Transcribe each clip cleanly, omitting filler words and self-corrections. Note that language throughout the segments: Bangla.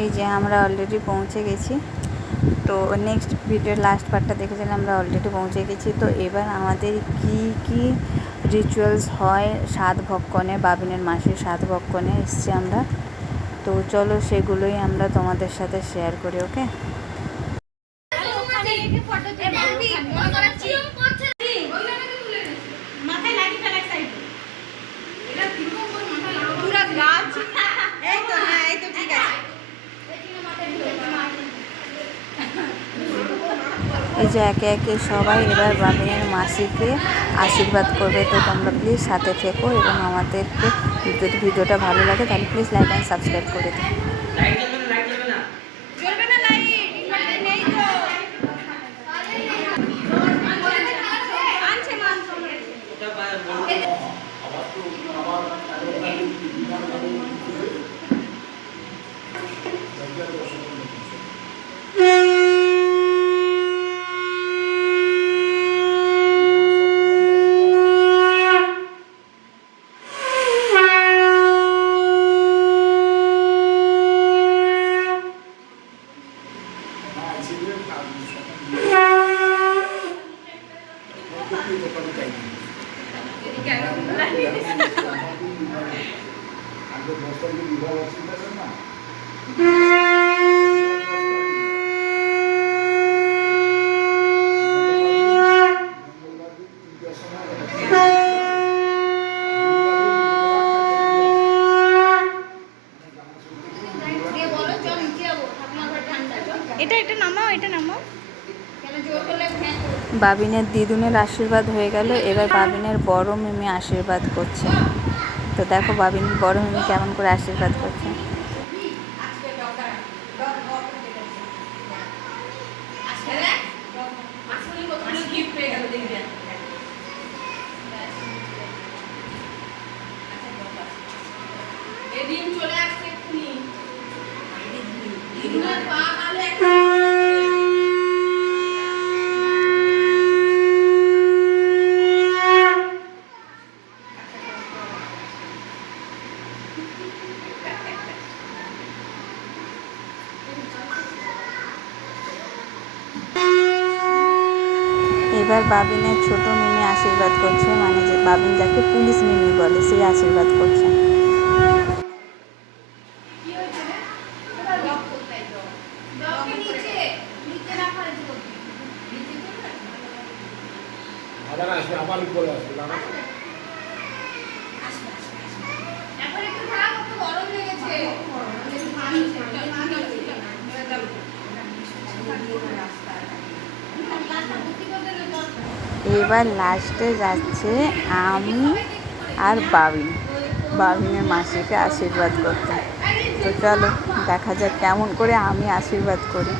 এই যে আমরা অলরেডি পৌঁছে গেছি। তো নেক্সট ভিডিওর লাস্ট পার্টটা দেখেছিলাম, আমরা অলরেডি পৌঁছে গেছি। তো এবার আমাদের কি কি রিচুয়ালস হয় সাতভক্ষণে, বাবিনের মাসির সাতভক্ষণে এসছি আমরা। তো চলো সেগুলোই আমরা তোমাদের সাথে শেয়ার করি। ওকে, এই যে একে একে সবাই এবার বাবিনের মাসিকে আশীর্বাদ করবে। তো তোমরা প্লিজ সাথে থেকো এবং আমাদেরকে যদি ভিডিওটা ভালো লাগে তাহলে প্লিজ লাইক অ্যান্ড সাবস্ক্রাইব করে দিও। বাবিনের দিদুনের আশীর্বাদ হয়ে গেল, এবার বাবিনের বড় মিমি আশীর্বাদ করছে। তো দেখো বাবিন বড় মিমি কেমন করে আশীর্বাদ করছে। এবার বাবিনের ছোট মিমি আশীর্বাদ করছে, মানে যে বাবিন যাকে পুলিশ মিমি বলে সেই আশীর্বাদ করছে। এবার লাস্টে যাচ্ছে আমি আর বাবিনের মাসিকে আশীর্বাদ করতে। তো চলো দেখা যাক কেমন করে আমি আশীর্বাদ করি।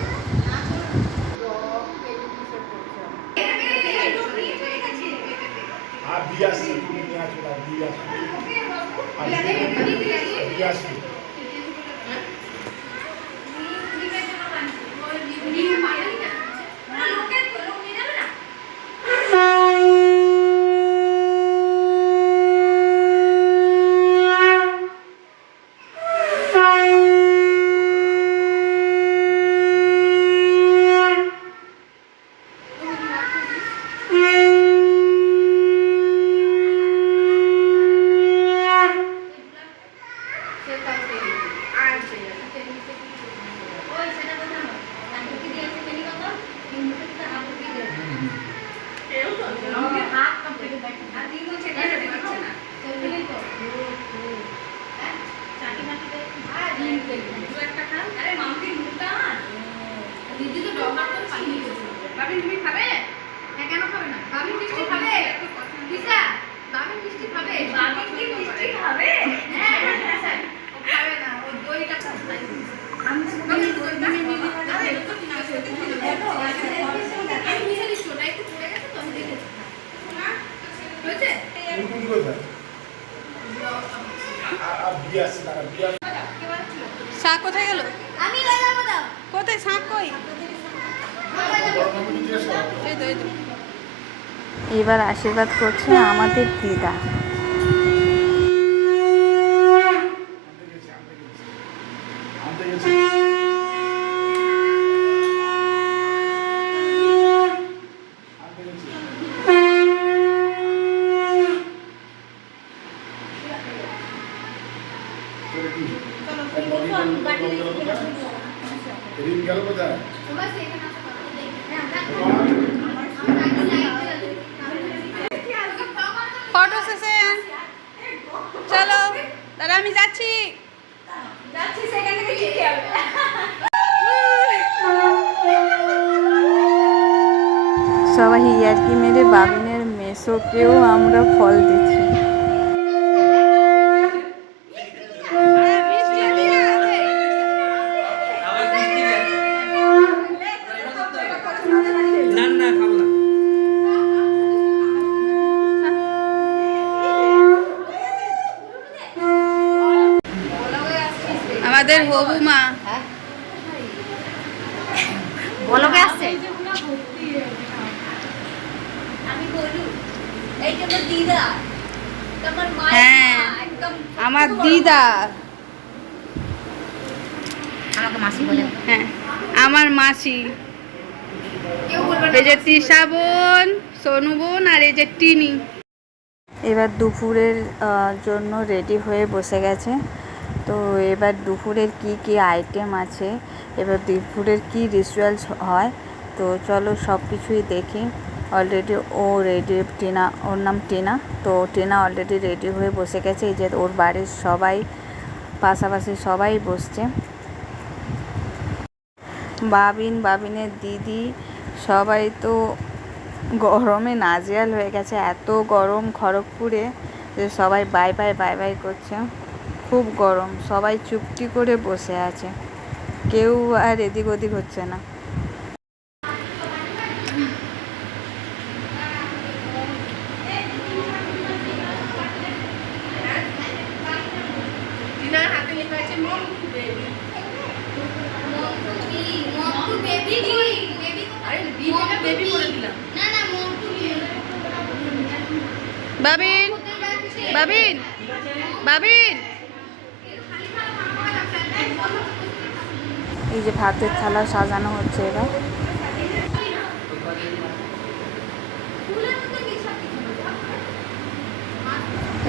শাক কোথায় গেল? কোথায় শাক কই? এবার আশীর্বাদ করছে আমাদের দিদা। আনতে গেছি ফটো সেশন চলো, তাহলে আমি যাচ্ছি। সবাই ইয়ার্কি মেরে বাবিনের মেসোকেও আমরা ফল দিচ্ছি। আমাদের হবু মা বলকে আসছে। হ্যাঁ, আমার দিদা, আমাকে মাসি বলে। হ্যাঁ আমার মাসি, এই যে তৃষা বোন, সোনু বোন আর এই যে টিনি। এবার দুপুরের জন্য রেডি হয়ে বসে গেছে। তো এবার দুপুরের কি কি আইটেম আছে, এবার দুপুরের কি রিচুয়ালস হয়, তো চলো সব কিছুই দেখি। অলরেডি ও রেডি, টিনা, ওর নাম টিনা। তো টিনা অলরেডি রেডি হয়ে বসে গেছে। এই যে ওর বাড়ির সবাই, পাশাপাশি সবাই বসছে। বাবিনের দিদি সবাই তো গরমে নাজেহাল হয়ে গেছে। এত গরম খড়গপুরে যে সবাই বাই বাই বাই বাই করছে। খুব গরম, সবাই চুপটি করে বসে আছে, কেউ আর এদিক ওদিক হচ্ছে না। বাবিন বাবিন বাবিন, এই যে ভাতের থালা সাজানো হচ্ছে এবার।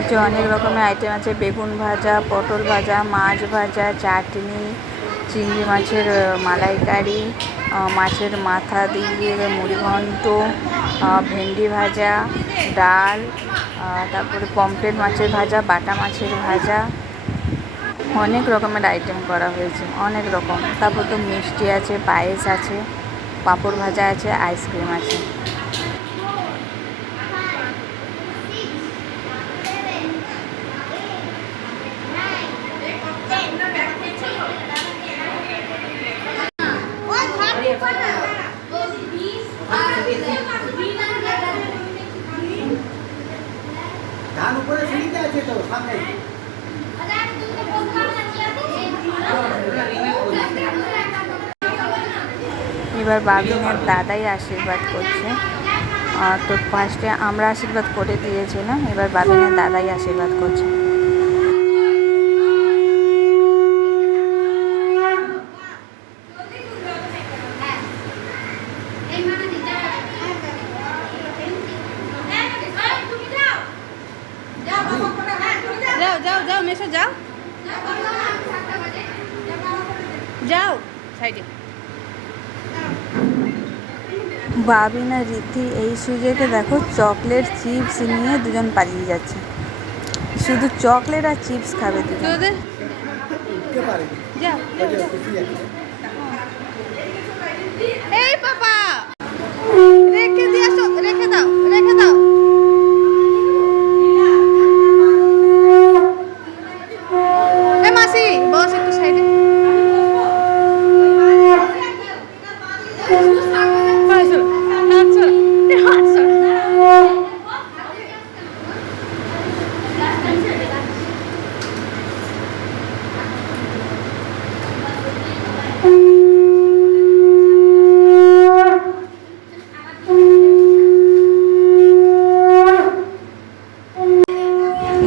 যে অনেক রকমের আইটেম আছে, বেগুন ভাজা, পটল ভাজা, মাছ ভাজা, চাটনি, চিংড়ি মাছের মালাইকারি, মাছের মাথা দিয়ে মুড়িঘণ্ট, ভেন্ডি ভাজা, ডাল, তারপরে পমফ্রেট মাছের ভাজা, বাটা মাছের ভাজা, অনেক রকমের আইটেম করা হয়েছে, অনেক রকম। তারপর তো মিষ্টি আছে, পায়েস আছে, পাঁপড় ভাজা আছে, আইসক্রিম আছে। এবার বাবিনের দাদাই আশীর্বাদ করছে। তো ফার্স্টে আমরা আশীর্বাদ করে দিয়েছিলাম, এবার বাবিনের দাদাই আশীর্বাদ করছে। যাও যাও যাও মেশো, যাও যাও সাইডে। বাবিন আর রিদ্ধি এই সুযোগে দেখো চকলেট চিপস নিয়ে দুজন পালিয়ে যাচ্ছে। শুধু চকলেট আর চিপস খাবে দুজন। এই পাপা রেখে দিয়ে আসো, রেখে দাও, রেখে দাও। এই মাসি বস একটু সাইডে।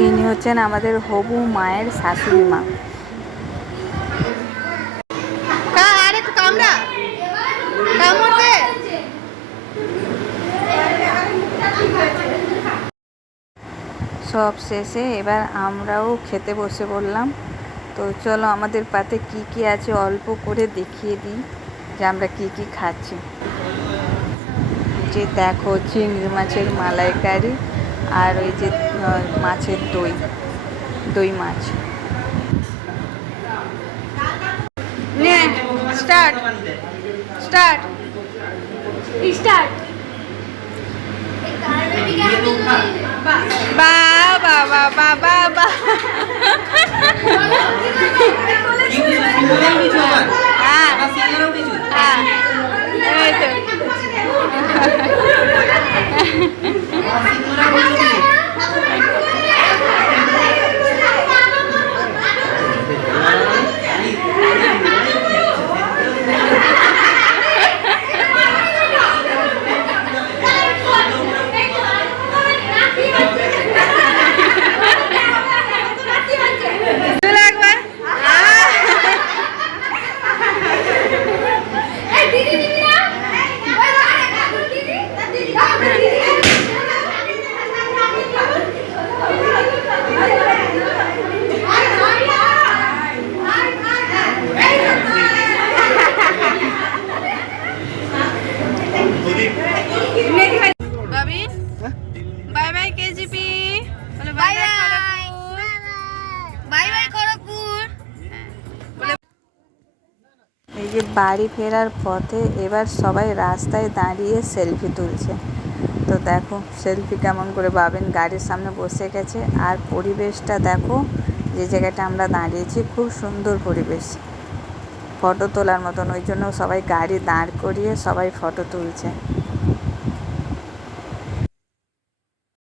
ইনি হচ্ছেন আমাদের হবু মায়ের শাশুড়ি মা। সব শেষে এবার আমরাও খেতে বসে পড়লাম। তো চলো আমাদের পাতে কি কি আছে অল্প করে দেখিয়ে দিই যে আমরা কি কি খাচ্ছি। যে দেখো চিংড়ি মাছের মালাইকারি আর ওই যে মাছের দই, দই মাছ। Start start start. বা বা বা বা বা বা হ্যাঁ হ্যাঁ এই তো bye bye KGP, bye bye bye bye Kharagpur. এই যে বাড়ি ফেরার পথে এবার সবাই রাস্তায় দাঁড়িয়ে সেলফি তুলছে। তো দেখো সেলফি কেমন করে পাবেন, গাড়ির সামনে বসে গেছে। আর পরিবেশটা দেখো, যে জায়গাটা আমরা দাঁড়িয়েছি খুব সুন্দর পরিবেশ, ফটো তোলার মতন। ওই জন্য সবাই গাড়ি দাঁড় করিয়ে সবাই ফটো তুলছে।